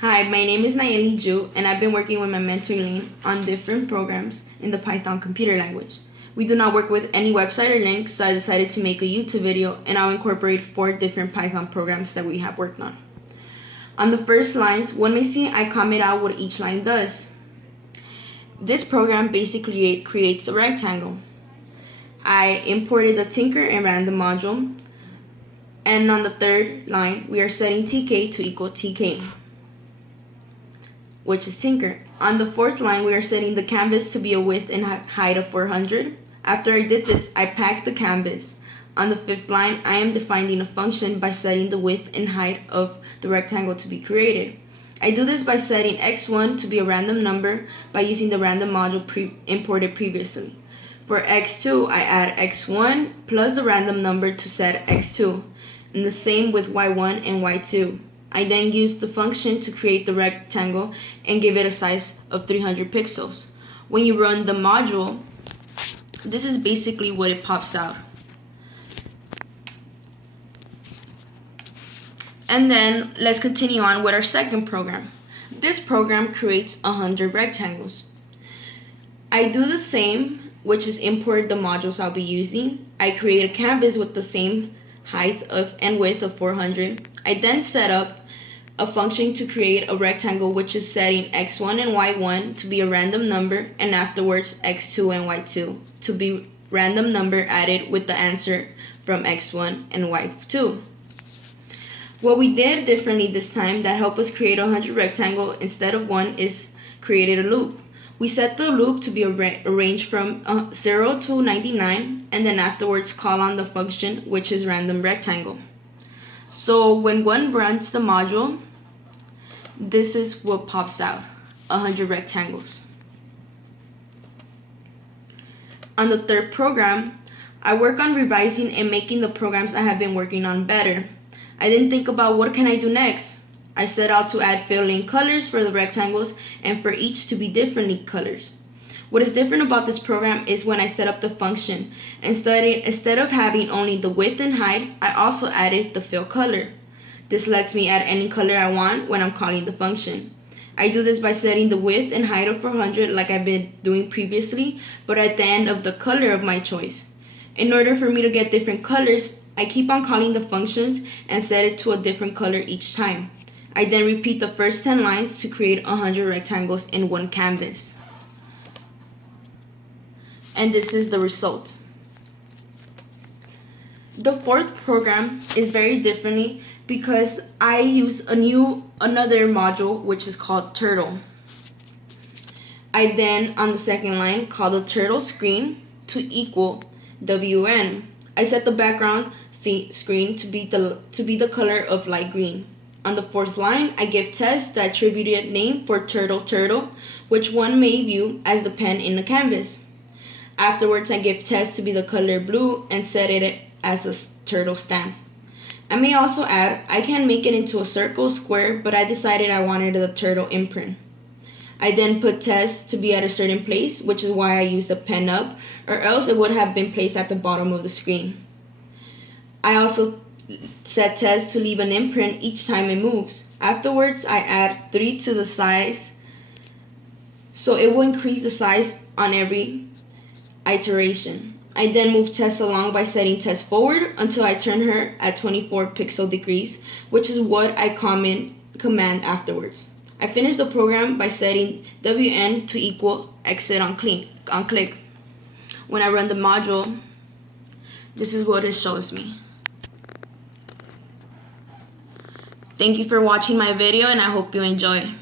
Hi, my name is Nayeli Ju, and I've been working with my mentor Elaine on different programs in the Python computer language. We do not work with any website or links, so I decided to make a YouTube video, and I'll incorporate 4 different Python programs that we have worked on. On the first lines, one may see I comment out what each line does. This program basically creates a rectangle. I imported the Tinker and Random module, and on the third line, we are setting TK to equal TK, which is Tinker. On the fourth line, we are setting the canvas to be a width and height of 400. After I did this, I packed the canvas. On the fifth line, I am defining a function by setting the width and height of the rectangle to be created. I do this by setting x1 to be a random number by using the random module imported previously. For x2, I add x1 plus the random number to set x2, and the same with y1 and y2. I then use the function to create the rectangle and give it a size of 300 pixels. When you run the module, this is basically what it pops out. And then let's continue on with our second program. This program creates 100 rectangles. I do the same, which is import the modules I'll be using. I create a canvas with the same height and width of 400. I then set up a function to create a rectangle, which is setting x1 and y1 to be a random number, and afterwards x2 and y2 to be random number added with the answer from x1 and y2. What we did differently this time that helped us create 100 rectangle instead of one is created a loop. We set the loop to be arranged from 0 to 99, and then afterwards call on the function, which is random rectangle. So when one runs the module, this is what pops out, 100 rectangles. On the third program, I work on revising and making the programs I have been working on better. I didn't think about what can I do next. I set out to add fill-in colors for the rectangles and for each to be different colors. What is different about this program is when I set up the function. Instead of having only the width and height, I also added the fill color. This lets me add any color I want when I'm calling the function. I do this by setting the width and height of 400 like I've been doing previously, but at the end of the color of my choice. In order for me to get different colors, I keep on calling the functions and set it to a different color each time. I then repeat the first 10 lines to create 100 rectangles in one canvas. And this is the result. The fourth program is very differently because I use another module which is called Turtle. I then on the second line call the turtle screen to equal WN. I set the background screen to be the color of light green. On the fourth line, I give test the attributed name for turtle, which one may view as the pen in the canvas. Afterwards, I give test to be the color blue and set it as a turtle stamp. I may also add, I can make it into a circle, square, but I decided I wanted the turtle imprint. I then put test to be at a certain place, which is why I used the pen up, or else it would have been placed at the bottom of the screen. I also set test to leave an imprint each time it moves. Afterwards, I add 3 to the size, so it will increase the size on every iteration. I then move test along by setting test forward until I turn her at 24 pixel degrees, which is what I command afterwards. I finish the program by setting WN to equal exit on click. When I run the module, this is what it shows me. Thank you for watching my video, and I hope you enjoy.